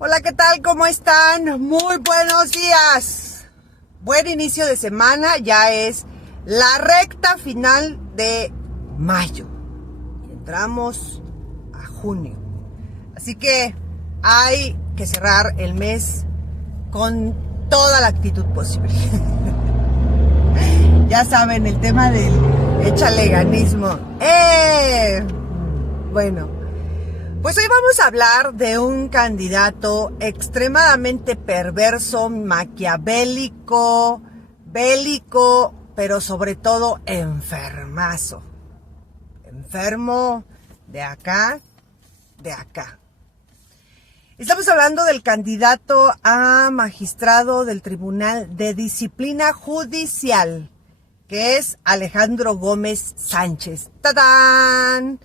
Hola, ¿qué tal? ¿Cómo están? Muy buenos días. Buen inicio de semana, ya es la recta final de mayo. Y entramos a junio. Así que hay que cerrar el mes con toda la actitud posible. Ya saben, el tema del échale ganismo. Bueno. Pues hoy vamos a hablar de un candidato extremadamente perverso, maquiavélico, bélico, pero sobre todo enfermazo. Enfermo de acá, de acá. Estamos hablando del candidato a magistrado del Tribunal de Disciplina Judicial, que es Alejandro Gómez Sánchez. ¡Tadán!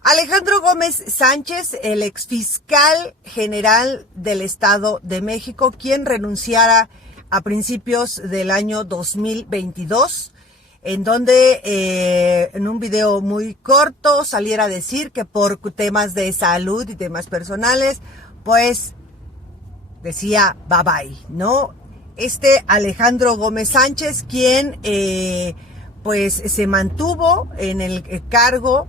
Alejandro Gómez Sánchez, el exfiscal general del Estado de México, quien renunciara a principios del año 2022, en donde en un video muy corto saliera a decir que por temas de salud y temas personales, pues decía bye bye, ¿no? Alejandro Gómez Sánchez, quien pues se mantuvo en el cargo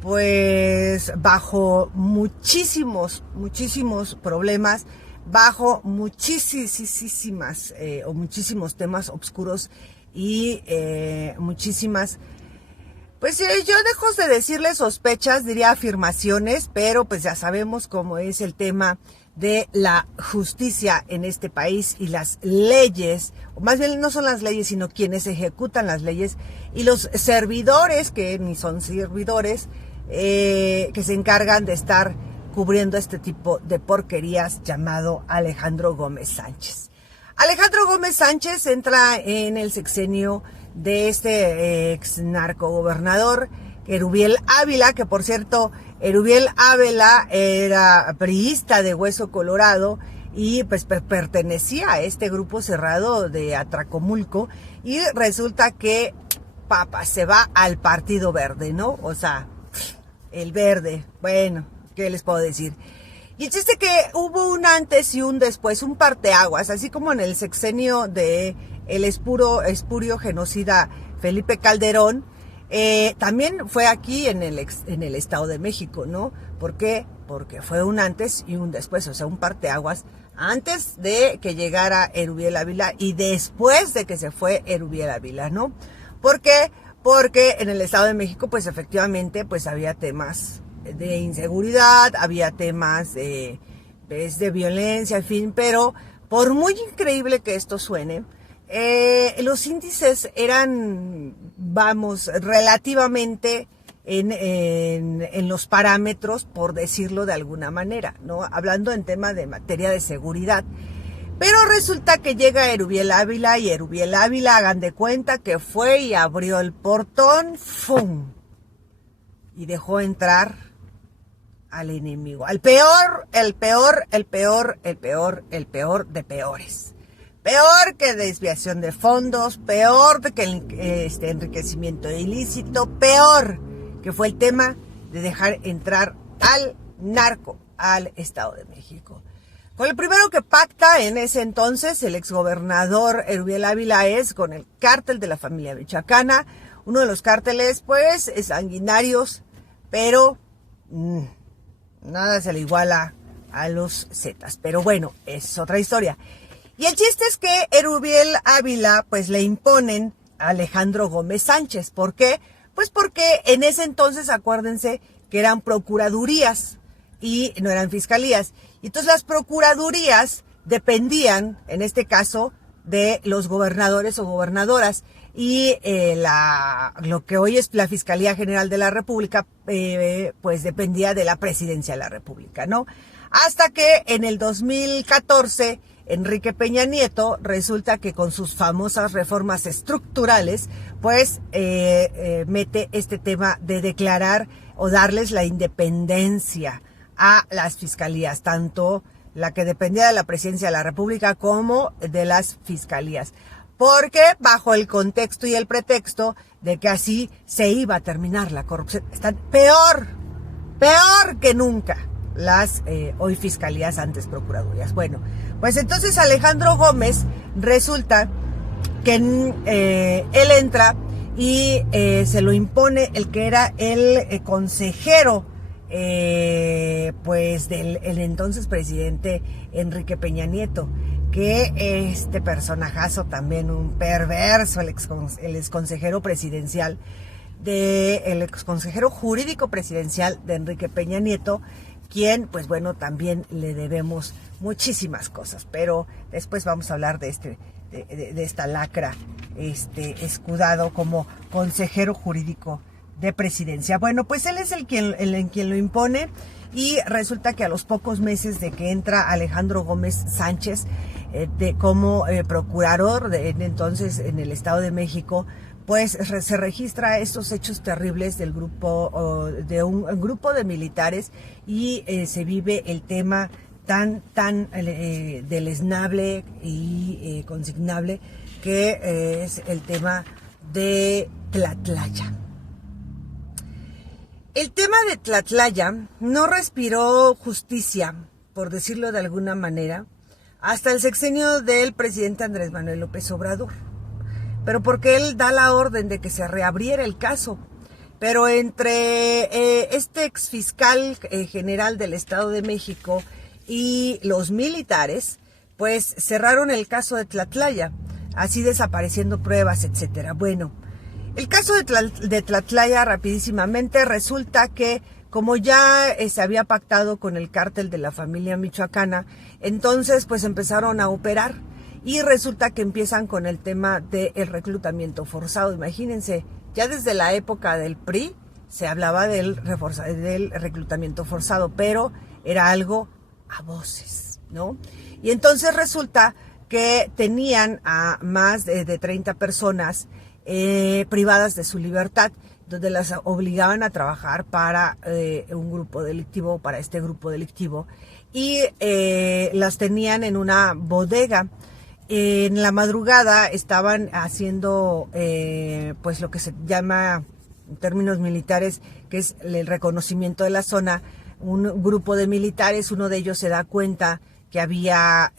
pues bajo muchísimos problemas, bajo muchísimos temas oscuros y muchísimas, pues yo dejo de decirle sospechas, diría afirmaciones, pero pues ya sabemos cómo es el tema de la justicia en este país y las leyes, o más bien no son las leyes, sino quienes ejecutan las leyes y los servidores, que ni son servidores, que se encargan de estar cubriendo este tipo de porquerías, llamado Alejandro Gómez Sánchez. Alejandro Gómez Sánchez entra en el sexenio de ex narcogobernador Erubiel Ávila, que por cierto, Erubiel Ávila era priista de hueso colorado y pues pertenecía a este grupo cerrado de Atracomulco, y resulta que se va al Partido Verde, ¿no? O sea, el verde, bueno, ¿qué les puedo decir? Y el chiste que hubo un antes y un después, un parteaguas, así como en el sexenio de el espurio genocida Felipe Calderón, también fue aquí en el Estado de México, ¿no? ¿Por qué? Porque fue un antes y un después, o sea, un parteaguas antes de que llegara Erubiel Ávila y después de que se fue Erubiel Ávila, ¿no? ¿Por qué? Porque en el Estado de México, pues efectivamente, pues había temas de inseguridad, había temas de violencia, en fin, pero por muy increíble que esto suene, los índices eran, relativamente en los parámetros, por decirlo de alguna manera, ¿no? Hablando en tema de materia de seguridad. Pero resulta que llega Erubiel Ávila, y Erubiel Ávila, hagan de cuenta que fue y abrió el portón, ¡fum! Y dejó entrar al enemigo, al peor de peores. Peor que desviación de fondos, peor que enriquecimiento ilícito, peor que fue el tema de dejar entrar al narco al Estado de México. Con el primero que pacta en ese entonces el exgobernador Erubiel Ávila es con el cártel de la familia michoacana, uno de los cárteles pues sanguinarios, pero nada se le iguala a los Zetas. Pero bueno, es otra historia. Y el chiste es que Erubiel Ávila pues le imponen a Alejandro Gómez Sánchez. ¿Por qué? Pues porque en ese entonces, acuérdense que eran procuradurías y no eran fiscalías. Y entonces las procuradurías dependían, en este caso, de los gobernadores o gobernadoras. Y lo que hoy es la Fiscalía General de la República, pues dependía de la Presidencia de la República, ¿no? Hasta que en el 2014, Enrique Peña Nieto resulta que con sus famosas reformas estructurales, pues mete este tema de declarar o darles la independencia a las fiscalías, tanto la que dependía de la Presidencia de la República como de las fiscalías, porque bajo el contexto y el pretexto de que así se iba a terminar la corrupción. Están peor que nunca las hoy fiscalías, antes procuradurías. Bueno, pues entonces Alejandro Gómez resulta que él entra y se lo impone el que era el consejero pues del el entonces presidente Enrique Peña Nieto, que este personajazo también, un perverso, el exconsejero presidencial, el exconsejero jurídico presidencial de Enrique Peña Nieto, quien, pues bueno, también le debemos muchísimas cosas, pero después vamos a hablar de esta lacra, escudado como consejero jurídico de presidencia. Bueno, pues él es quien lo impone, y resulta que a los pocos meses de que entra Alejandro Gómez Sánchez como procurador entonces en el Estado de México, pues se registra estos hechos terribles de un grupo de militares, y se vive el tema tan deleznable y consignable que es el tema de Tlatlaya. El tema de Tlatlaya no respiró justicia, por decirlo de alguna manera, hasta el sexenio del presidente Andrés Manuel López Obrador, pero porque él da la orden de que se reabriera el caso. Pero entre este exfiscal general del Estado de México y los militares, pues cerraron el caso de Tlatlaya, así desapareciendo pruebas, etcétera. Bueno, el caso de Tlatlaya, rapidísimamente, resulta que como ya se había pactado con el cártel de la familia michoacana, entonces pues empezaron a operar, y resulta que empiezan con el tema del reclutamiento forzado. Imagínense, ya desde la época del PRI se hablaba del reclutamiento forzado, pero era algo a voces, ¿no? Y entonces resulta que tenían a más de 30 personas privadas de su libertad, donde las obligaban a trabajar para un grupo delictivo, para este grupo delictivo, y las tenían en una bodega. En la madrugada estaban haciendo pues lo que se llama en términos militares, que es el reconocimiento de la zona. Un grupo de militares, uno de ellos se da cuenta que había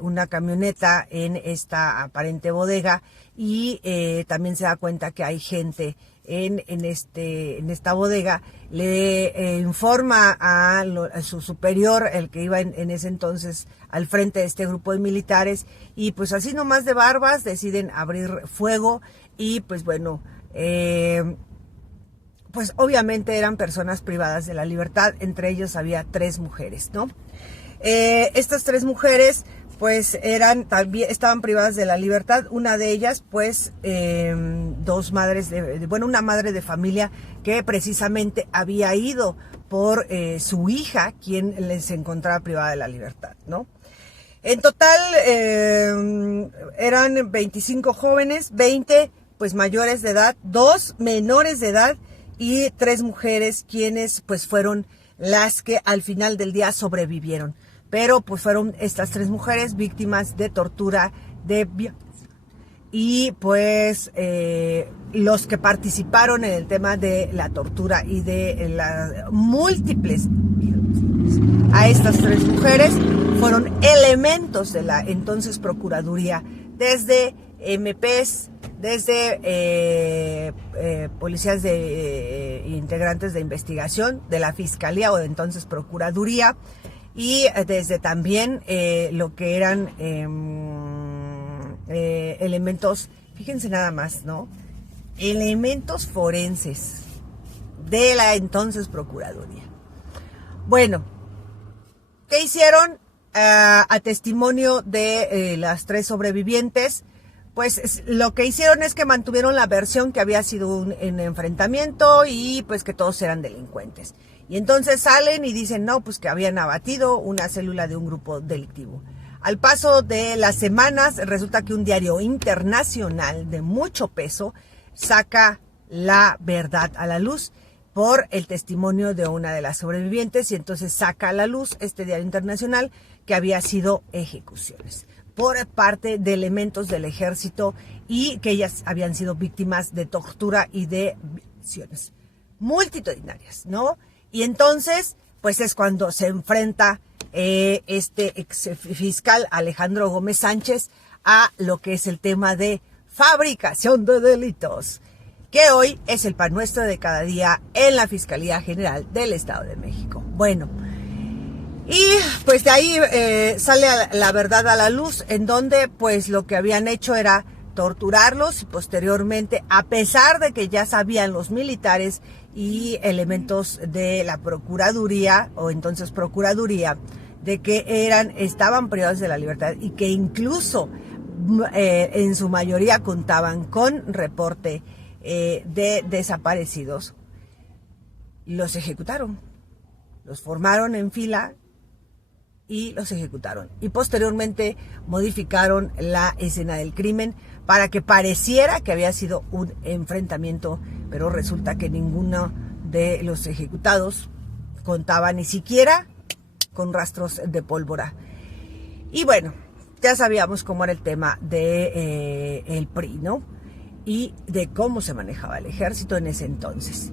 una camioneta en esta aparente bodega, y también se da cuenta que hay gente en esta bodega. Le informa a su superior, el que iba en ese entonces al frente de este grupo de militares, y pues así nomás de barbas deciden abrir fuego. Y pues bueno, pues obviamente eran personas privadas de la libertad. Entre ellos había 3 mujeres, ¿no? Estas 3 mujeres pues estaban privadas de la libertad. Una de ellas pues una madre de familia que precisamente había ido por su hija, quien les encontraba privada de la libertad, ¿no? En total eran 25 jóvenes, 20 pues mayores de edad, 2 menores de edad y 3 mujeres, quienes pues fueron las que al final del día sobrevivieron. Pero pues fueron estas 3 mujeres víctimas de tortura, de violencia. Y pues los que participaron en el tema de la tortura y de las múltiples a estas 3 mujeres fueron elementos de la entonces Procuraduría, desde MPs, desde policías integrantes de investigación de la Fiscalía o de entonces Procuraduría, y desde también lo que eran elementos, fíjense nada más, ¿no? Elementos forenses de la entonces Procuraduría. Bueno, ¿qué hicieron? A testimonio de las 3 sobrevivientes, pues lo que hicieron es que mantuvieron la versión que había sido un enfrentamiento y pues que todos eran delincuentes. Y entonces salen y dicen, no, pues que habían abatido una célula de un grupo delictivo. Al paso de las semanas, resulta que un diario internacional de mucho peso saca la verdad a la luz por el testimonio de una de las sobrevivientes, y entonces saca a la luz este diario internacional que había sido ejecuciones por parte de elementos del ejército, y que ellas habían sido víctimas de tortura y de violaciones multitudinarias, ¿no? Y entonces, pues es cuando se enfrenta este ex fiscal Alejandro Gómez Sánchez a lo que es el tema de fabricación de delitos, que hoy es el pan nuestro de cada día en la Fiscalía General del Estado de México. Bueno, y pues de ahí sale la verdad a la luz, en donde pues lo que habían hecho era torturarlos y posteriormente, a pesar de que ya sabían los militares y elementos de la Procuraduría, o entonces Procuraduría, de que estaban privados de la libertad y que incluso en su mayoría contaban con reporte de desaparecidos, los ejecutaron, los formaron en fila y los ejecutaron. Y posteriormente modificaron la escena del crimen para que pareciera que había sido un enfrentamiento, pero resulta que ninguno de los ejecutados contaba ni siquiera con rastros de pólvora. Y bueno, ya sabíamos cómo era el tema de el PRI, ¿no? Y de cómo se manejaba el ejército en ese entonces.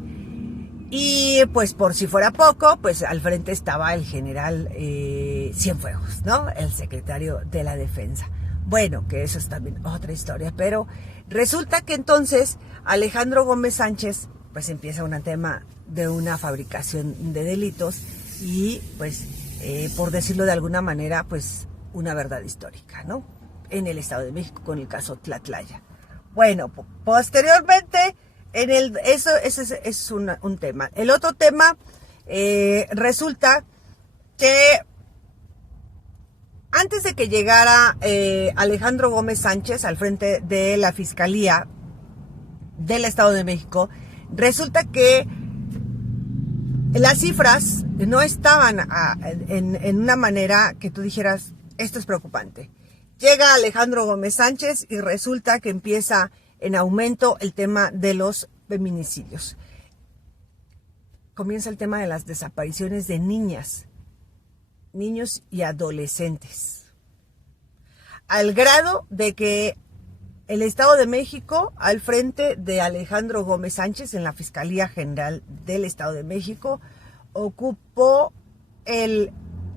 Y pues por si fuera poco, pues al frente estaba el general Cienfuegos, ¿no? El secretario de la Defensa. Bueno, que eso es también otra historia, pero resulta que entonces Alejandro Gómez Sánchez pues empieza un tema de una fabricación de delitos y pues por decirlo de alguna manera pues una verdad histórica, ¿no? En el Estado de México con el caso Tlatlaya. Bueno, posteriormente eso es un tema. El otro tema resulta que antes de que llegara Alejandro Gómez Sánchez al frente de la Fiscalía del Estado de México, resulta que las cifras no estaban en una manera que tú dijeras, esto es preocupante. Llega Alejandro Gómez Sánchez y resulta que empieza en aumento el tema de los feminicidios. Comienza el tema de las desapariciones de niñas, niños y adolescentes, al grado de que el Estado de México, al frente de Alejandro Gómez Sánchez en la Fiscalía General del Estado de México, ocupó el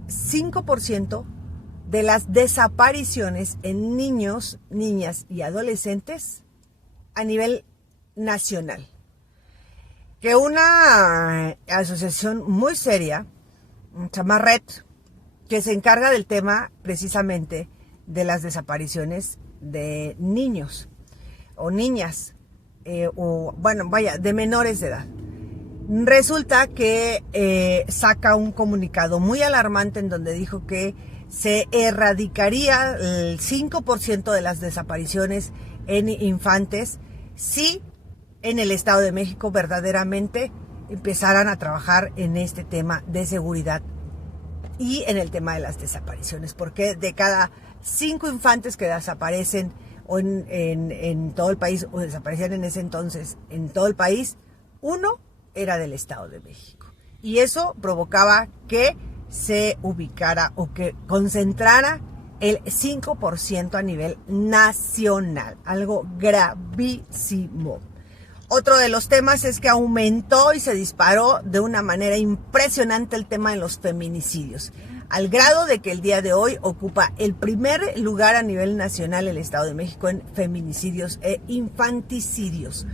5% de las desapariciones en niños, niñas y adolescentes a nivel nacional. Que una asociación muy seria, se llama Red, que se encarga del tema precisamente de las desapariciones de niños o niñas, de menores de edad. Resulta que saca un comunicado muy alarmante en donde dijo que se erradicaría el 5% de las desapariciones en infantes si en el Estado de México verdaderamente empezaran a trabajar en este tema de seguridad y en el tema de las desapariciones, porque de cada 5 infantes que desaparecen en todo el país, o desaparecían en ese entonces en todo el país, 1 era del Estado de México. Y eso provocaba que se ubicara o que concentrara el 5% a nivel nacional, algo gravísimo. Otro de los temas es que aumentó y se disparó de una manera impresionante el tema de los feminicidios, al grado de que el día de hoy ocupa el primer lugar a nivel nacional el Estado de México en feminicidios e infanticidios.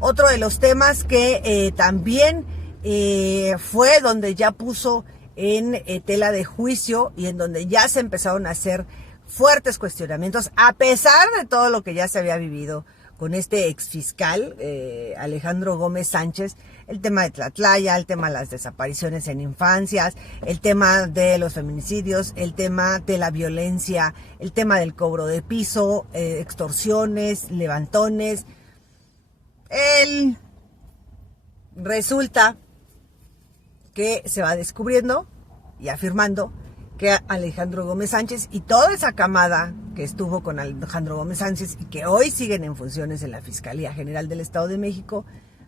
Otro de los temas que también fue donde ya puso en tela de juicio y en donde ya se empezaron a hacer fuertes cuestionamientos, a pesar de todo lo que ya se había vivido con este exfiscal Alejandro Gómez Sánchez, el tema de Tlatlaya, el tema de las desapariciones en infancias, el tema de los feminicidios, el tema de la violencia, el tema del cobro de piso, extorsiones, levantones. Resulta que se va descubriendo y afirmando que Alejandro Gómez Sánchez y toda esa camada que estuvo con Alejandro Gómez Sánchez y que hoy siguen en funciones en la Fiscalía General del Estado de México,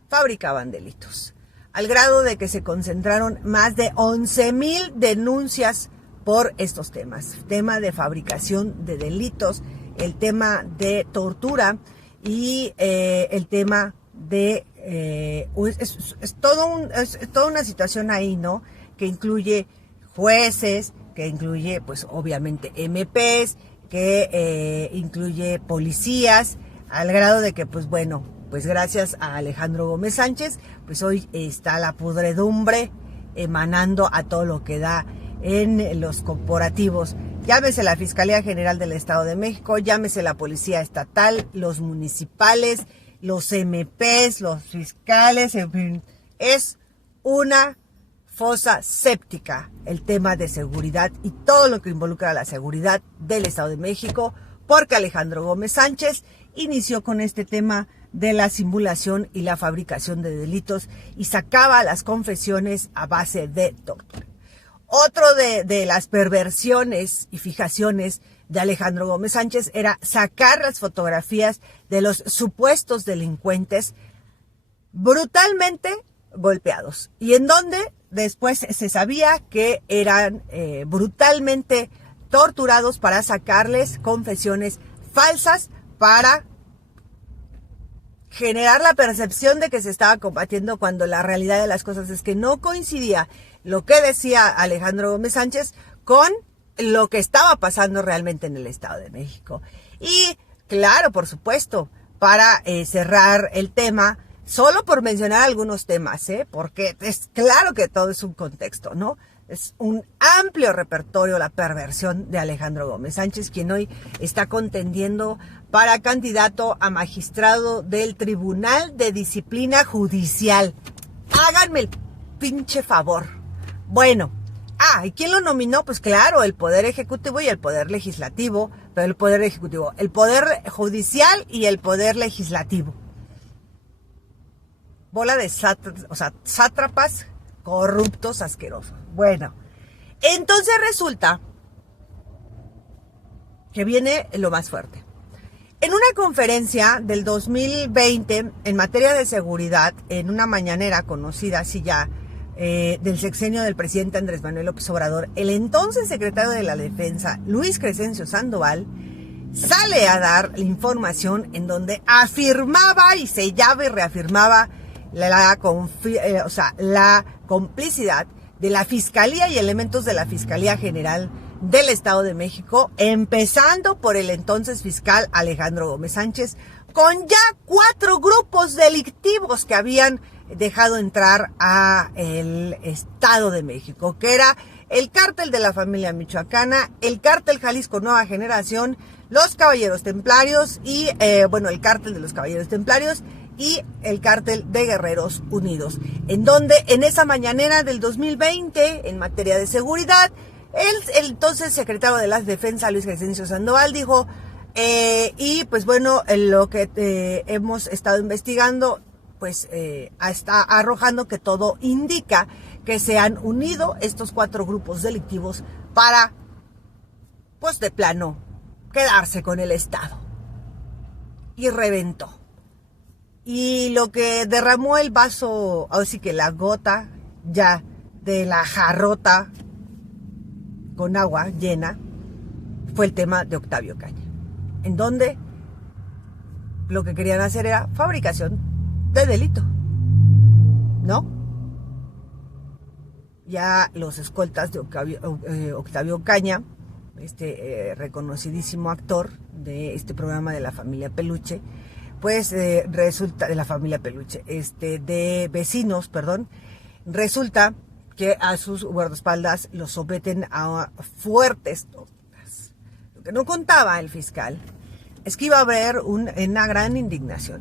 fabricaban delitos, al grado de que se concentraron más de 11,000 denuncias por estos temas, tema de fabricación de delitos, el tema de tortura y el tema de es toda una situación ahí, ¿no? que incluye jueces, que incluye pues obviamente MPs, que incluye policías, al grado de que pues bueno, pues gracias a Alejandro Gómez Sánchez, pues hoy está la pudredumbre emanando a todo lo que da en los corporativos. Llámese la Fiscalía General del Estado de México, llámese la Policía Estatal, los municipales, los MPs, los fiscales, en fin, es una fosa séptica el tema de seguridad y todo lo que involucra a la seguridad del Estado de México, porque Alejandro Gómez Sánchez inició con este tema de la simulación y la fabricación de delitos y sacaba las confesiones a base de tortura. Otro de las perversiones y fijaciones de Alejandro Gómez Sánchez era sacar las fotografías de los supuestos delincuentes brutalmente golpeados, y en donde después se sabía que eran brutalmente torturados para sacarles confesiones falsas, para generar la percepción de que se estaba combatiendo, cuando la realidad de las cosas es que no coincidía lo que decía Alejandro Gómez Sánchez con lo que estaba pasando realmente en el Estado de México. Y claro, por supuesto, para cerrar el tema, solo por mencionar algunos temas, porque es claro que todo es un contexto, ¿no? Es un amplio repertorio la perversión de Alejandro Gómez Sánchez, quien hoy está contendiendo para candidato a magistrado del Tribunal de Disciplina Judicial. Háganme el pinche favor. Bueno, ¿y quién lo nominó? Pues claro, el Poder Ejecutivo y el Poder Legislativo, pero el Poder Ejecutivo, el Poder Judicial y el Poder Legislativo. Bola de sátrapas corruptos, asquerosos. Bueno, entonces resulta que viene lo más fuerte. En una conferencia del 2020 en materia de seguridad, en una mañanera conocida así ya, del sexenio del presidente Andrés Manuel López Obrador, el entonces secretario de la Defensa, Luis Crescencio Sandoval, sale a dar la información en donde afirmaba y sellaba y reafirmaba la complicidad de la Fiscalía y elementos de la Fiscalía General del Estado de México, empezando por el entonces fiscal Alejandro Gómez Sánchez, con ya 4 grupos delictivos que habían dejado entrar a el Estado de México, que era el cártel de la familia michoacana, el cártel Jalisco Nueva Generación, los Caballeros Templarios y, el cártel de los Caballeros Templarios y el cártel de Guerreros Unidos, en donde en esa mañanera del 2020, en materia de seguridad, el entonces secretario de la Defensa, Luis Crescencio Sandoval, dijo, lo que hemos estado investigando, pues está arrojando que todo indica que se han unido estos 4 grupos delictivos para, pues de plano, quedarse con el Estado. Y reventó. Y lo que derramó el vaso, así que la gota ya de la jarrota con agua llena, fue el tema de Octavio Caña, en donde lo que querían hacer era fabricación de delito, ¿no? Ya los escoltas de Octavio Caña, reconocidísimo actor de este programa de la familia Peluche, pues resulta, de la familia Peluche, de Vecinos, resulta que a sus guardaespaldas los someten a fuertes torturas. Lo que no contaba el fiscal es que iba a haber una gran indignación.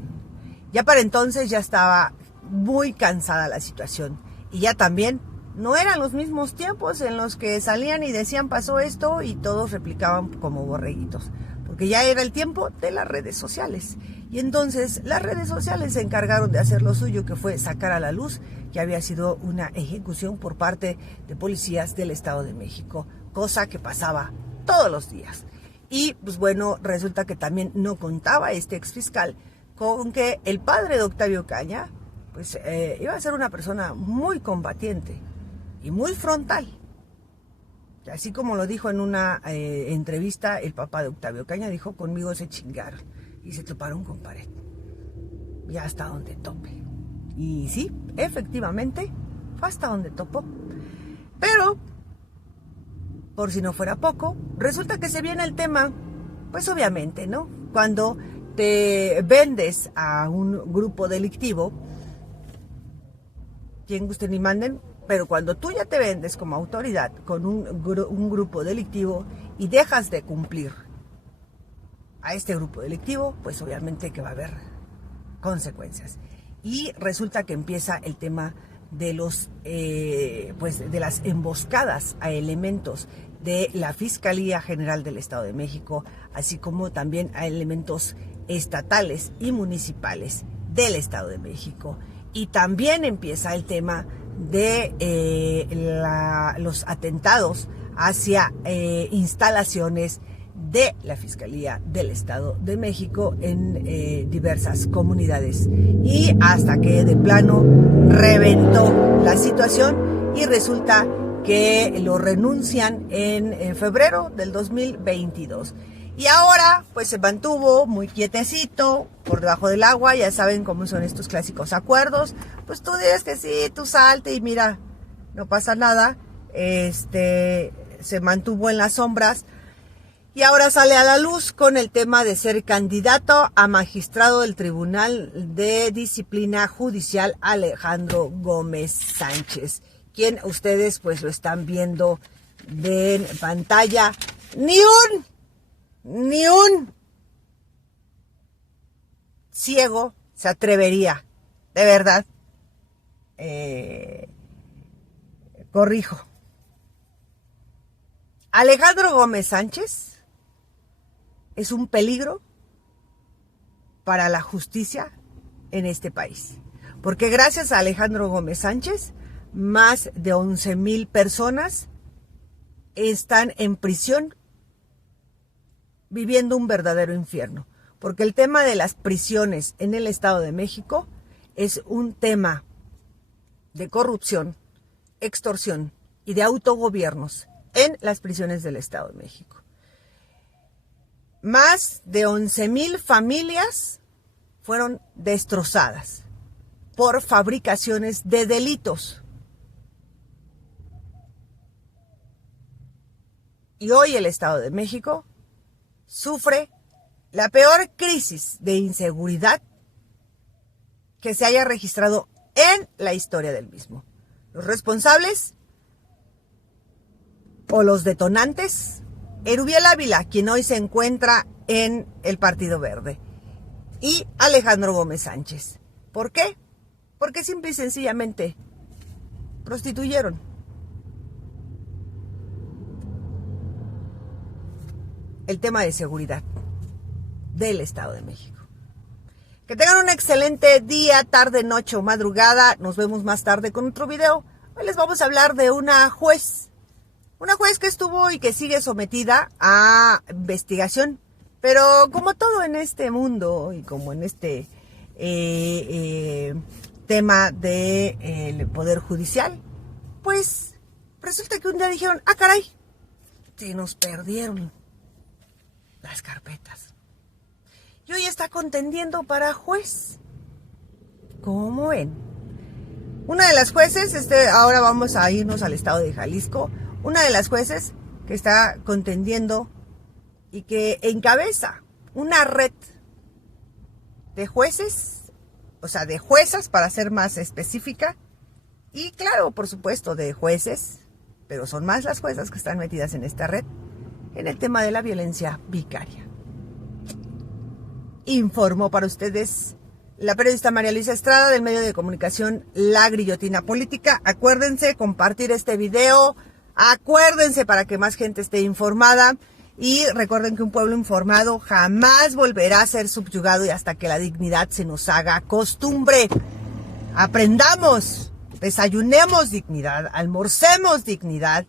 Ya para entonces ya estaba muy cansada la situación, y ya también no eran los mismos tiempos en los que salían y decían pasó esto y todos replicaban como borreguitos, porque ya era el tiempo de las redes sociales. Y entonces las redes sociales se encargaron de hacer lo suyo, que fue sacar a la luz que había sido una ejecución por parte de policías del Estado de México, cosa que pasaba todos los días. Y pues bueno, resulta que también no contaba este exfiscal con que el padre de Octavio Caña pues iba a ser una persona muy combatiente y muy frontal. Y así como lo dijo en una entrevista, el papá de Octavio Caña dijo, conmigo se chingaron y se toparon con pared, ya hasta donde tope. Y sí, efectivamente, fue hasta donde topó. Pero, por si no fuera poco, resulta que se viene el tema, pues obviamente, ¿no? Cuando te vendes a un grupo delictivo, quien guste ni manden, pero cuando tú ya te vendes como autoridad con un grupo delictivo y dejas de cumplir a este grupo delictivo, pues obviamente que va a haber consecuencias. Y resulta que empieza el tema de de las emboscadas a elementos de la Fiscalía General del Estado de México, así como también a elementos estatales y municipales del Estado de México. Y también empieza el tema de los atentados hacia instalaciones de la Fiscalía del Estado de México en diversas comunidades, y hasta que de plano reventó la situación y resulta que lo renuncian en febrero del 2022. Y ahora pues se mantuvo muy quietecito por debajo del agua. Ya saben cómo son estos clásicos acuerdos, pues tú dices que sí, tú salte y mira, no pasa nada. Se mantuvo en las sombras. Y ahora sale a la luz con el tema de ser candidato a magistrado del Tribunal de Disciplina Judicial, Alejandro Gómez Sánchez, quien ustedes pues lo están viendo en pantalla. Ni un ciego se atrevería, de verdad. Corrijo. Alejandro Gómez Sánchez es un peligro para la justicia en este país. Porque gracias a Alejandro Gómez Sánchez, más de 11,000 personas están en prisión viviendo un verdadero infierno. Porque el tema de las prisiones en el Estado de México es un tema de corrupción, extorsión y de autogobiernos en las prisiones del Estado de México. Más de 11,000 familias fueron destrozadas por fabricaciones de delitos. Y hoy el Estado de México sufre la peor crisis de inseguridad que se haya registrado en la historia del mismo. Los responsables o los detonantes: Erubiel Ávila, quien hoy se encuentra en el Partido Verde, y Alejandro Gómez Sánchez. ¿Por qué? Porque simple y sencillamente prostituyeron. El tema de seguridad del Estado de México. Que tengan un excelente día, tarde, noche o madrugada. Nos vemos más tarde con otro video. Hoy les vamos a hablar de una juez que estuvo y que sigue sometida a investigación. Pero como todo en este mundo y como en este tema del Poder Judicial, pues resulta que un día dijeron: ah, caray, se nos perdieron las carpetas. Y hoy está contendiendo para juez. ¿Cómo ven? Una de las jueces, ahora vamos a irnos al estado de Jalisco. Una de las jueces que está contendiendo y que encabeza una red de jueces, o sea, de juezas para ser más específica, y claro, por supuesto, de jueces, pero son más las juezas que están metidas en esta red, en el tema de la violencia vicaria. Informó para ustedes la periodista María Luisa Estrada del medio de comunicación La Grillotina Política. Acuérdense compartir este video, acuérdense para que más gente esté informada, y recuerden que un pueblo informado jamás volverá a ser subyugado, y hasta que la dignidad se nos haga costumbre. Aprendamos, desayunemos dignidad, almorcemos dignidad,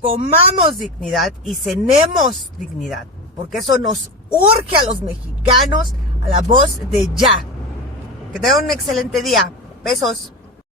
comamos dignidad y cenemos dignidad, porque eso nos urge a los mexicanos, a la voz de ya. Que tengan un excelente día. Besos.